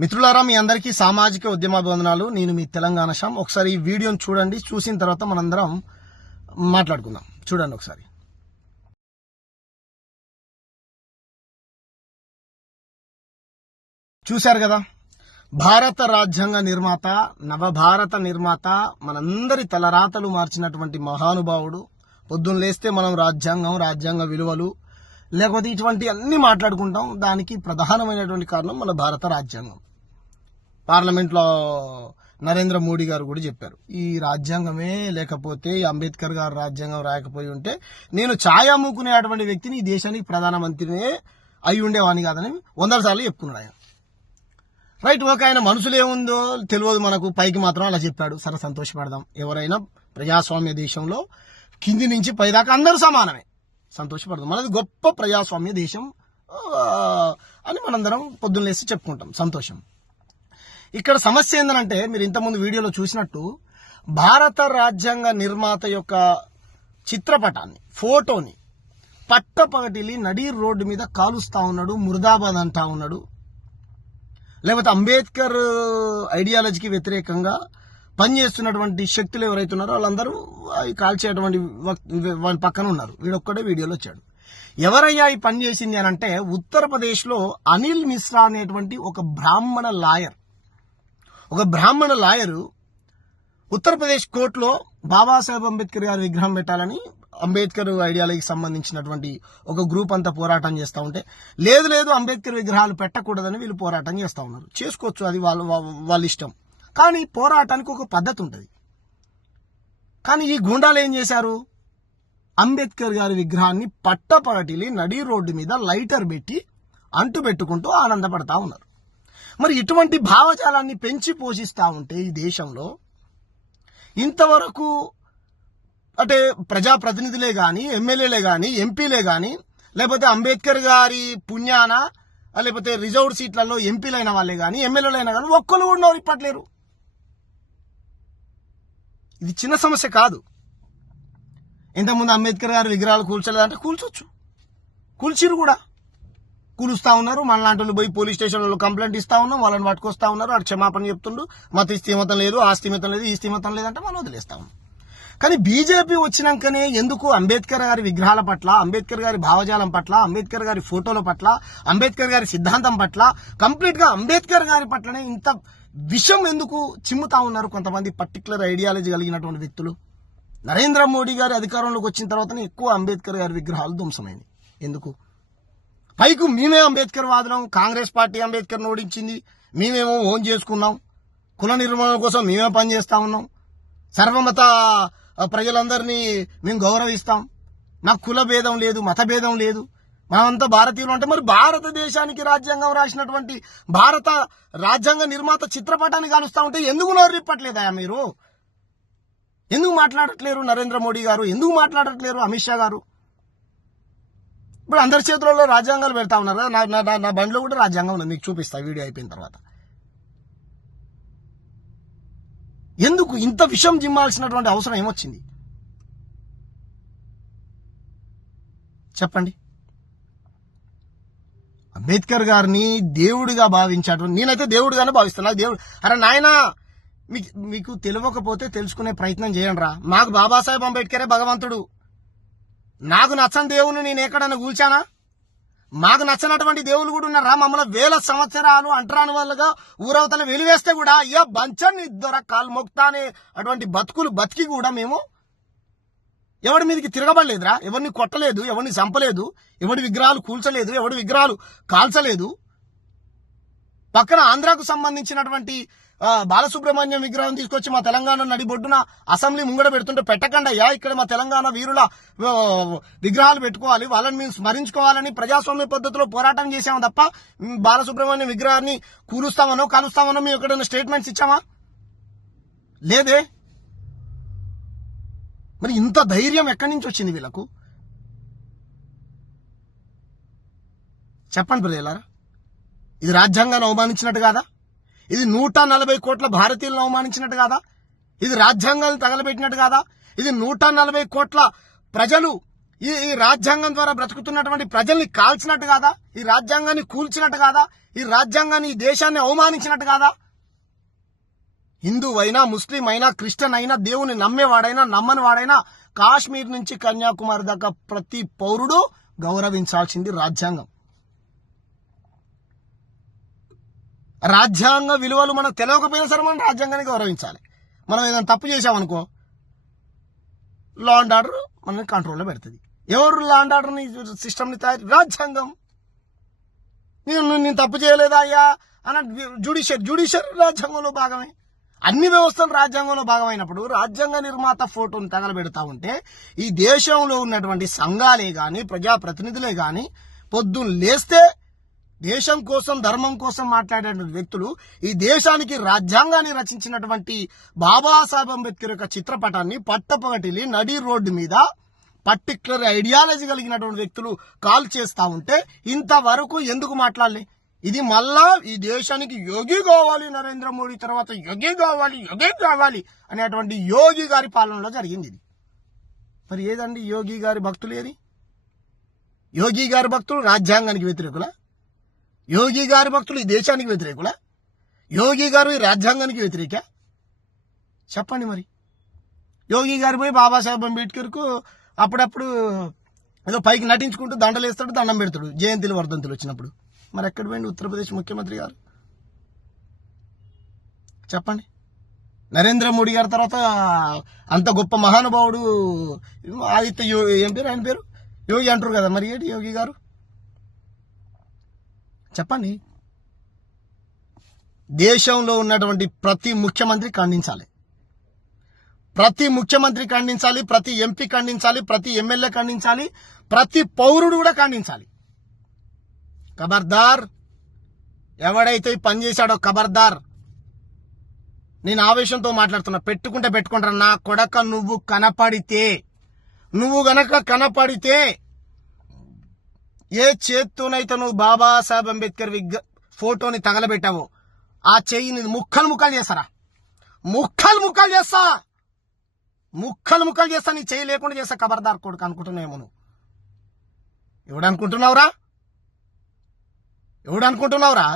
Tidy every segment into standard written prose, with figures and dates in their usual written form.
మిత్రులారా, మీ అందరికీ సామాజిక ఉద్యమాభివందనాలు. నేను మీ తెలంగాణ శ్యామ్. ఒకసారి ఈ వీడియోని చూడండి. చూసిన తర్వాత మనందరం మాట్లాడుకుందాం. చూడండి ఒకసారి. చూశారు కదా, భారత రాజ్యాంగ నిర్మాత, నవభారత నిర్మాత, మనందరి తలరాతలు మార్చినటువంటి మహానుభావుడు. పొద్దున్న లేస్తే మనం రాజ్యాంగ విలువలు లేకపోతే ఇటువంటి అన్ని మాట్లాడుకుంటాం. దానికి ప్రధానమైనటువంటి కారణం మన భారత రాజ్యాంగం. పార్లమెంట్లో నరేంద్ర మోడీ గారు కూడా చెప్పారు, ఈ రాజ్యాంగమే లేకపోతే అంబేద్కర్ గారు రాజ్యాంగం రాయకపోయి ఉంటే నేను ఛాయ్ అమ్ముకునేటువంటి వ్యక్తిని ఈ దేశానికి ప్రధానమంత్రినే అయి ఉండేవాని కాదని 100 సార్లు చెప్పుకున్నాడు ఆయన. రైట్, ఓకే, ఆయన మనసులో ఏముందో తెలియదు మనకు, పైకి మాత్రం అలా చెప్పాడు. సరే, సంతోషపడదాం. ఎవరైనా ప్రజాస్వామ్య దేశంలో కింది నుంచి పైదాకా అందరూ సమానమే, సంతోషపడదాం. మనది గొప్ప ప్రజాస్వామ్య దేశం అని మనందరం పొద్దున్నేసి చెప్పుకుంటాం, సంతోషం. ఇక్కడ సమస్య ఏంటంటే, మీరు ఇంతకుముందు వీడియోలో చూసినట్టు భారత రాజ్యాంగ నిర్మాత యొక్క చిత్రపటాన్ని, ఫోటోని పట్టపగటిలి నడి రోడ్డు మీద కాలుస్తా ఉన్నాడు, ముర్దాబాద్ అంటా ఉన్నాడు. లేకపోతే అంబేద్కర్ ఐడియాలజీకి వ్యతిరేకంగా పనిచేస్తున్నటువంటి శక్తులు ఎవరైతే ఉన్నారో వాళ్ళందరూ కాల్చేటువంటి వాళ్ళ పక్కన ఉన్నారు. వీడొక్కడే వీడియోలో వచ్చాడు. ఎవరయ్యా ఈ పని చేసింది అని అంటే, ఉత్తరప్రదేశ్లో అనిల్ మిశ్రా అనేటువంటి ఒక బ్రాహ్మణ లాయరు ఉత్తరప్రదేశ్ కోర్టులో బాబాసాహెబ్ అంబేద్కర్ గారి విగ్రహం పెట్టాలని అంబేద్కర్ ఐడియాలజీకి సంబంధించినటువంటి ఒక గ్రూప్ అంతా పోరాటం చేస్తూ ఉంటే, లేదు అంబేద్కర్ విగ్రహాలు పెట్టకూడదని వీళ్ళు పోరాటం చేస్తూ ఉన్నారు. చేసుకోవచ్చు, అది వాళ్ళ ఇష్టం. కానీ పోరాటానికి ఒక పద్ధతి ఉంటుంది. కానీ ఈ గుండాలు ఏం చేశారు, అంబేద్కర్ గారి విగ్రహాన్ని పట్టపగటిలి నడి రోడ్డు మీద లైటర్ పెట్టి అంటు పెట్టుకుంటూ ఆనందపడతా ఉన్నారు. మరి ఇటువంటి భావజాలాన్ని పెంచి పోషిస్తూ ఉంటే ఈ దేశంలో ఇంతవరకు అంటే ప్రజాప్రతినిధులే కానీ, ఎమ్మెల్యేలే కానీ, ఎంపీలే కానీ, లేకపోతే అంబేద్కర్ గారి పుణ్యాన లేకపోతే రిజర్వ్డ్ సీట్లలో ఎంపీలైన వాళ్ళే కానీ, ఎమ్మెల్యేలైనా కానీ ఒక్కరు కూడా నోరు ఇప్పట్లేరు. ఇది చిన్న సమస్య కాదు. ఇంతకుముందు అంబేద్కర్ గారి విగ్రహాలు కూల్చలేదంటే కూల్చొచ్చు, కూల్చిరు కూడా, కూలుస్తా ఉన్నారు. మనలాంటి వాళ్ళు పోయి పోలీస్ స్టేషన్లో కంప్లైంట్ ఇస్తా ఉన్నాం, వాళ్ళని పట్టుకొస్తా ఉన్నారు. అటు క్షమాపణ చెప్తుండు, మత స్థిమతం లేదు, ఆ స్థిమతం లేదు, ఈ స్థిమతం లేదంటే మనం వదిలేస్తా ఉన్నాం. కానీ బీజేపీ వచ్చినాకనే ఎందుకు అంబేద్కర్ గారి విగ్రహాల పట్ల, అంబేద్కర్ గారి భావజాలం పట్ల, అంబేద్కర్ గారి ఫోటోల పట్ల, అంబేద్కర్ గారి సిద్ధాంతం పట్ల, కంప్లీట్ గా అంబేద్కర్ గారి పట్లనే ఇంత విషం ఎందుకు చిమ్ముతా ఉన్నారు కొంతమంది పర్టికులర్ ఐడియాలజీ కలిగినటువంటి వ్యక్తులు? నరేంద్ర మోడీ గారి అధికారంలోకి వచ్చిన తర్వాతనే ఎక్కువ అంబేద్కర్ గారి విగ్రహాలు ధ్వంసమైంది. ఎందుకు? పైకు మేమే అంబేద్కర్ వాదనం, కాంగ్రెస్ పార్టీ అంబేద్కర్ని ఓడించింది, మేమేమో ఓన్ చేసుకున్నాం, కుల నిర్మాణం కోసం మేమే పనిచేస్తా ఉన్నాం, సర్వమత ప్రజలందరినీ మేము గౌరవిస్తాం, మాకు కుల భేదం లేదు, మత భేదం లేదు, మనమంతా భారతీయులు. అంటే మరి భారతదేశానికి రాజ్యాంగం రాసినటువంటి భారత రాజ్యాంగ నిర్మాత చిత్రపటాన్ని కాలుస్తా ఉంటే ఎందుకు నోరు రిప్పట్లేదా మీరు? ఎందుకు మాట్లాడట్లేరు నరేంద్ర మోడీ గారు? ఎందుకు మాట్లాడట్లేరు అమిత్ షా గారు? ఇప్పుడు అందరి చేతులలో రాజ్యాంగాలు పెడతా ఉన్నారు. నా బండిలో కూడా రాజ్యాంగం ఉంది, మీకు చూపిస్తా వీడియో అయిపోయిన తర్వాత. ఎందుకు ఇంత విషం జిమ్మాల్సినటువంటి అవసరం ఏమొచ్చింది చెప్పండి? అంబేద్కర్ గారిని దేవుడిగా భావించాడు. నేనైతే దేవుడిగానే భావిస్తాను. దేవుడు, అరే నాయనా, మీకు తెలియకపోతే తెలుసుకునే ప్రయత్నం చేయండి రా. మాకు బాబాసాహెబ్ అంబేద్కరే భగవంతుడు. నాకు నచ్చని దేవుని నేను ఎక్కడన్నా కూల్చానా? మాకు నచ్చనటువంటి దేవుళ్ళు కూడా ఉన్నారా? మమ్మల్ని 1000 సంవత్సరాలు అంటరాని వాళ్ళగా ఊరవతల వెలివేస్తే కూడా అయ్యా బంచని ఇద్దర కాలు మొక్తానే అటువంటి బతుకులు బతికి కూడా మేము ఎవరి మీదకి తిరగబడలేదురా. ఎవరిని కొట్టలేదు, ఎవరిని చంపలేదు, ఎవరి విగ్రహాలు కూల్చలేదు, ఎవరి విగ్రహాలు కాల్చలేదు. పక్కన ఆంధ్రాకు సంబంధించినటువంటి బాలసుబ్రహ్మణ్యం విగ్రహం తీసుకొచ్చి మా తెలంగాణ నడిబొడ్డున అసెంబ్లీ ముంగడ పెడుతుంటే పెట్టకండి అయ్యా, ఇక్కడ మా తెలంగాణ వీరుల విగ్రహాలు పెట్టుకోవాలి, వాళ్ళని మేము స్మరించుకోవాలని ప్రజాస్వామ్య పద్ధతిలో పోరాటం చేసాము తప్ప బాలసుబ్రహ్మణ్యం విగ్రహాన్ని కూలుస్తామనో కాలుస్తామనో మేము ఎక్కడైనా స్టేట్మెంట్స్ ఇచ్చామా? లేదే. మరి ఇంత ధైర్యం ఎక్కడి నుంచి వచ్చింది వీళ్ళకు? చెప్పండి ప్రజలారా, ఇది రాజ్యాంగాన్ని అవమానించినట్టు కాదా? ఇది 140 కోట్ల భారతీయులను అవమానించినట్టు కాదా? ఇది రాజ్యాంగాన్ని తగలబెట్టినట్టు కాదా? ఇది 140 కోట్ల ప్రజలు ఈ రాజ్యాంగం ద్వారా బ్రతుకుతున్నటువంటి ప్రజల్ని కాల్చినట్టు కాదా? ఈ రాజ్యాంగాన్ని కూల్చినట్టు కాదా? ఈ రాజ్యాంగాన్ని, ఈ దేశాన్ని అవమానించినట్టు కాదా? హిందూ అయినా, ముస్లిం అయినా, క్రిస్టియన్ అయినా, దేవుని నమ్మేవాడైనా నమ్మని వాడైనా కాశ్మీర్ నుంచి కన్యాకుమారి దాకా ప్రతి పౌరుడు గౌరవించాల్సింది రాజ్యాంగం. రాజ్యాంగ విలువలు మనకు తెలియకపోయినా సరే మనం రాజ్యాంగాన్ని గౌరవించాలి. మనం ఏదైనా తప్పు చేసామనుకో లా అండ్ ఆర్డర్ మనల్ని కంట్రోల్లో పెడుతుంది. ఎవరు లా అండ్ ఆర్డర్ని సిస్టమ్ని తయారు? రాజ్యాంగం. నేను తప్పు చేయలేదా అయ్యా అన్న జ్యుడిషియరీ రాజ్యాంగంలో భాగమే. అన్ని వ్యవస్థలు రాజ్యాంగంలో భాగమైనప్పుడు రాజ్యాంగ నిర్మాత ఫోటోని తగలబెడతా ఉంటే ఈ దేశంలో ఉన్నటువంటి సంఘాలే గాని, ప్రజాప్రతినిధులే గాని పొద్దున్న లేస్తే దేశం కోసం, ధర్మం కోసం మాట్లాడేటువంటి వ్యక్తులు ఈ దేశానికి రాజ్యాంగాన్ని రచించినటువంటి బాబాసాహెబ్ అంబేద్కర్ యొక్క చిత్రపటాన్ని పట్టపగటిలి నడి రోడ్డు మీద పర్టిక్యులర్ ఐడియాలజీ కలిగినటువంటి వ్యక్తులు కాల్ చేస్తా ఉంటే ఇంతవరకు ఎందుకు మాట్లాడలే? ఇది మళ్ళా ఈ దేశానికి యోగి కావాలి, నరేంద్ర మోడీ తర్వాత యోగి కావాలి అనేటువంటి యోగి గారి పాలనలో జరిగింది ఇది. మరి ఏదండి యోగి గారి భక్తులు? ఏది యోగి గారి భక్తులు రాజ్యాంగానికి వ్యతిరేకులా? యోగి గారి భక్తులు ఈ దేశానికి వ్యతిరేకులా? యోగి గారు ఈ రాజ్యాంగానికి వ్యతిరేక? చెప్పండి. మరి యోగి గారు పోయి బాబాసాహెబ్ అంబేద్కర్కు అప్పుడప్పుడు ఏదో పైకి నటించుకుంటూ దండలేస్తాడు, దండం పెడతాడు జయంతిలు వర్ధంతులు వచ్చినప్పుడు. మరి ఎక్కడ పోయింది ఉత్తరప్రదేశ్ ముఖ్యమంత్రి గారు? చెప్పండి. నరేంద్ర మోడీ గారి తర్వాత అంత గొప్ప మహానుభావుడు ఆదిత్య ఏం పేరు, ఆయన పేరు యోగి అంటారు కదా, మరి ఏంటి యోగి గారు? చెప్పండి. దేశంలో ఉన్నటువంటి ప్రతి ముఖ్యమంత్రి ఖండించాలి, ప్రతి ముఖ్యమంత్రి ఖండించాలి, ప్రతి ఎంపీ ఖండించాలి, ప్రతి ఎమ్మెల్యే ఖండించాలి, ప్రతి పౌరుడు కూడా ఖండించాలి. ఖబర్దార్, ఎవడైతే పనిచేశాడో ఖబర్దార్. నేను ఆవేశంతో మాట్లాడుతున్నా, పెట్టుకుంటారా నా కొడక. నువ్వు గనక కనపడితే ఏ చేత్తోనైతే నువ్వు బాబాసాహెబ్ అంబేద్కర్ ఫోటోని తగలబెట్టావో ఆ చెయ్యిని ముక్కలు చేస్తారా? ముక్కలు చేస్తా. నీ చెయ్యి లేకుండా చేస్తా. ఖబర్దార్ కొడుకు అనుకుంటున్నావేమో నువ్వు. ఎవడనుకుంటున్నావురా?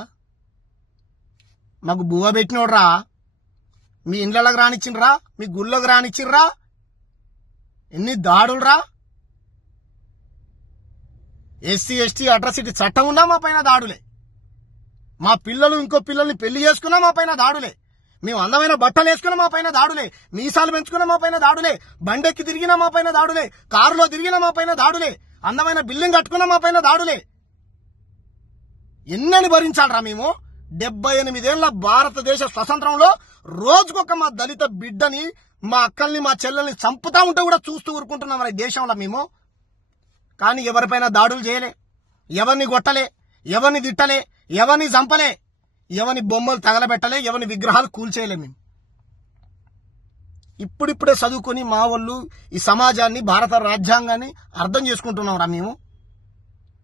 మాకు బువ్వ పెట్టినోడ్రా. మీ ఇండ్లకి రానిచ్చిండ్రా, మీ గుళ్ళకి రానిచ్చిండ్రా. ఎన్ని దాడులురా? ఎస్సీ ఎస్టీ అట్రాసిటీ చట్టం ఉన్నా మా పైన దాడులే. మా పిల్లలు ఇంకో పిల్లల్ని పెళ్లి చేసుకున్నా మా పైన దాడులే. మేము అందమైన బట్టలు వేసుకున్నా మా పైన దాడులే. మీసాలు పెంచుకున్నా మా పైన దాడులే. బండెక్కి తిరిగినా మా పైన దాడులే. కారులో తిరిగినా మా పైన దాడులే. అందమైన బిల్డింగ్ కట్టుకున్నా మా పైన దాడులే. ఎన్నని భరించాలరా మేము? 78 ఏళ్ల భారతదేశ స్వతంత్రంలో రోజుకొక మా దళిత బిడ్డని, మా అక్కల్ని, మా చెల్లెల్ని చంపుతా ఉంటే కూడా చూస్తూ ఊరుకుంటున్నాం మన దేశంలో మేము. కానీ ఎవరిపైన దాడులు చేయలే, ఎవరిని కొట్టలే, ఎవరిని తిట్టలే, ఎవరిని చంపలే, ఎవరిని బొమ్మలు తగలబెట్టలే, ఎవరిని విగ్రహాలు కూల్చేయలే. మేము ఇప్పుడిప్పుడే చదువుకొని మా వాళ్ళు ఈ సమాజాన్ని, భారత రాజ్యాంగాన్ని అర్థం చేసుకుంటున్నాం రా. మేము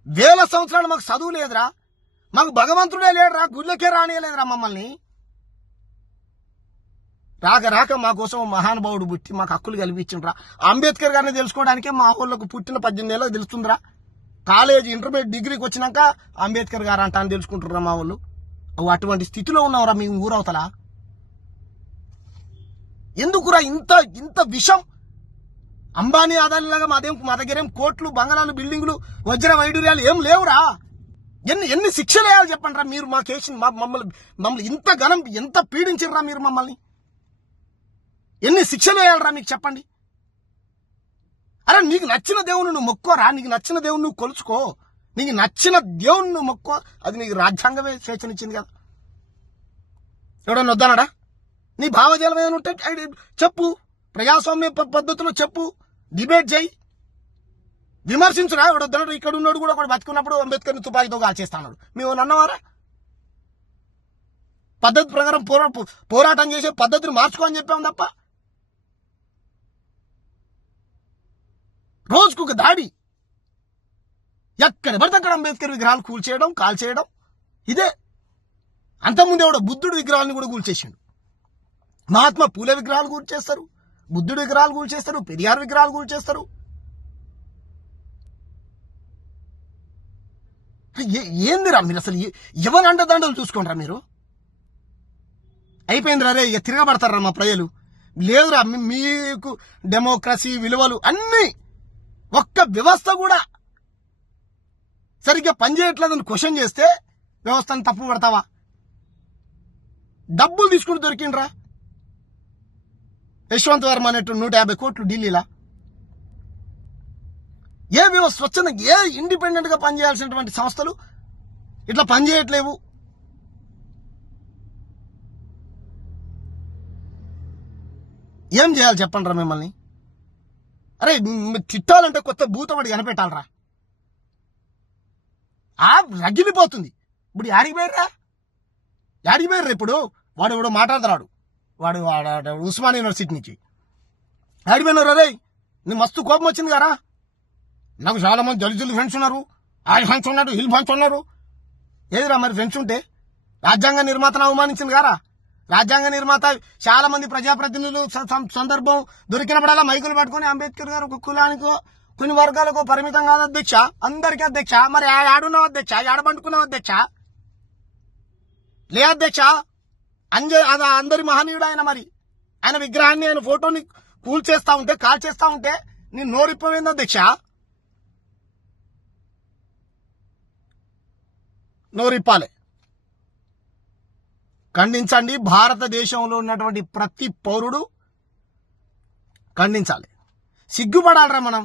1000 సంవత్సరాలు మాకు చదువు లేదురా, మాకు భగవంతుడే లేడురా, గుళ్ళకే రానియలేదురా మమ్మల్ని. రాక మా కోసం మహానుభావుడు పుట్టి మాకు హక్కులు కల్పించిండ్రా. అంబేద్కర్ గారిని తెలుసుకోవడానికే మా ఊళ్ళకు పుట్టిన 18 ఏళ్ళకి తెలుస్తుందిరా. కాలేజ్, ఇంటర్మీడియట్, డిగ్రీకి వచ్చినాక అంబేద్కర్ గారు అంటా అని తెలుసుకుంటుర్రా మా వాళ్ళు. అటువంటి స్థితిలో ఉన్నావురా మేము ఊరవతల. ఎందుకురా ఇంత విషం? అంబానీ ఆదానిలాగా మా దగ్గర ఏం కోట్లు, బంగళాలు, బిల్డింగులు, వజ్ర వైడూర్యాలు ఏం లేవురా. ఎన్ని శిక్షలు వేయాలి చెప్పండి రా మీరు? మా కేసు మమ్మల్ని ఇంత ఘనం ఎంత పీడించిర్రా మీరు మమ్మల్ని? ఎన్ని శిక్షలు వేయాలరా మీకు చెప్పండి. అరే నీకు నచ్చిన దేవుని నువ్వు మొక్కోరా, నీకు నచ్చిన దేవుని నువ్వు కొలుచుకో, నీకు నచ్చిన దేవుని నువ్వు మొక్కో. అది నీకు రాజ్యాంగమే స్వేచ్ఛనిచ్చింది కదా. ఎవడన్నా వద్దన్నాడా? నీ భావజాలం ఏమైనా ఉంటే చెప్పు, ప్రజాస్వామ్య పద్ధతిలో చెప్పు, డిబేట్ చేయి, విమర్శించురా. ఎవడొద్దన్నాడు? ఇక్కడ ఉన్నాడు కూడా ఒకటి బతుకున్నప్పుడు అంబేద్కర్ని తుపాకీతో కాల్చేస్తాడు. మేము అన్నవారా? పద్ధతి ప్రకారం పోరాటం చేసే పద్ధతిని మార్చుకో అని చెప్పాం తప్ప రోజుకొక దాడి. ఎక్కడ పడితే అక్కడ అంబేద్కర్ విగ్రహాలు కూల్చేయడం, కాల్చేయడం ఇదే. అంతకుముందు ఎవడో బుద్ధుడు విగ్రహాలను కూడా కూల్చేసాడు. మహాత్మా పూలే విగ్రహాలు కూల్చేస్తారు, బుద్ధుడు విగ్రహాలు కూల్చేస్తారు, పెరియార్ విగ్రహాలు కూల్చేస్తారు. ఏందిరా మీరు అసలు ఎవరి అండదండలు చూసుకోండిరా మీరు. అయిపోయిందిరా రే, ఇక తిరగబడతారా మా ప్రజలు. లేదురా మీకు డెమోక్రసీ విలువలు అన్నీ, ఒక్క వ్యవస్థ కూడా సరిగ్గా పనిచేయట్లేదని క్వశ్చన్ చేస్తే వ్యవస్థను తప్పు పడతావా? డబ్బులు తీసుకుని దొరికిండ్రా యశ్వంత్ వర్మ అనేట్టు 150 కోట్లు ఢిల్లీలా. ఏ వ్యవస్థ స్వచ్ఛంద ఏ ఇండిపెండెంట్ గా పనిచేయాల్సినటువంటి సంస్థలు ఇట్లా పనిచేయట్లేవు. ఏం చేయాలి చెప్పండి రా మిమ్మల్ని. అరే తిట్టాలంటే కొత్త భూతమడి కనిపెట్టాలరా. రగిలిపోతుంది. ఇప్పుడు యాడికి పోయారా ఇప్పుడు? వాడు ఇప్పుడు మాట్లాడుతున్నాడు, వాడు ఉస్మాన్ యూనివర్సిటీ నుంచి. ఆడిపోయినారు రే, నీ మస్తు కోపం వచ్చింది కదా. నాకు చాలా మంది దళితులు ఫ్రెండ్స్ ఉన్నారు, ఆయన ఫ్రెండ్స్ ఉన్నారు, వీళ్ళు ఫ్రెండ్స్ ఉన్నారు. ఏదిరా మరి ఫ్రెండ్స్ ఉంటే రాజ్యాంగ నిర్మాతను అవమానించింది కదా. రాజ్యాంగ నిర్మాత చాలా మంది ప్రజాప్రతినిధులు సందర్భం దొరికినప్పుడల్లా మైకులు పట్టుకుని అంబేద్కర్ గారు ఒక కులానికో కొన్ని వర్గాలకు పరిమితం కాదు అధ్యక్ష, అందరికీ అధ్యక్ష. మరి ఆడున్నావు అధ్యక్ష, ఆడబండుకున్నావు అధ్యక్ష, లే అధ్యక్ష. అందరి మహనీయుడు ఆయన. మరి ఆయన విగ్రహాన్ని, ఆయన ఫోటోని కూల్ చేస్తా ఉంటే, కాల్ చేస్తా ఉంటే నీ నోరిపోయింది అధ్యక్ష, నోరిప్పాలి. ఖండించండి. భారతదేశంలో ఉన్నటువంటి ప్రతి పౌరుడు ఖండించాలి. సిగ్గుపడాలరా మనం.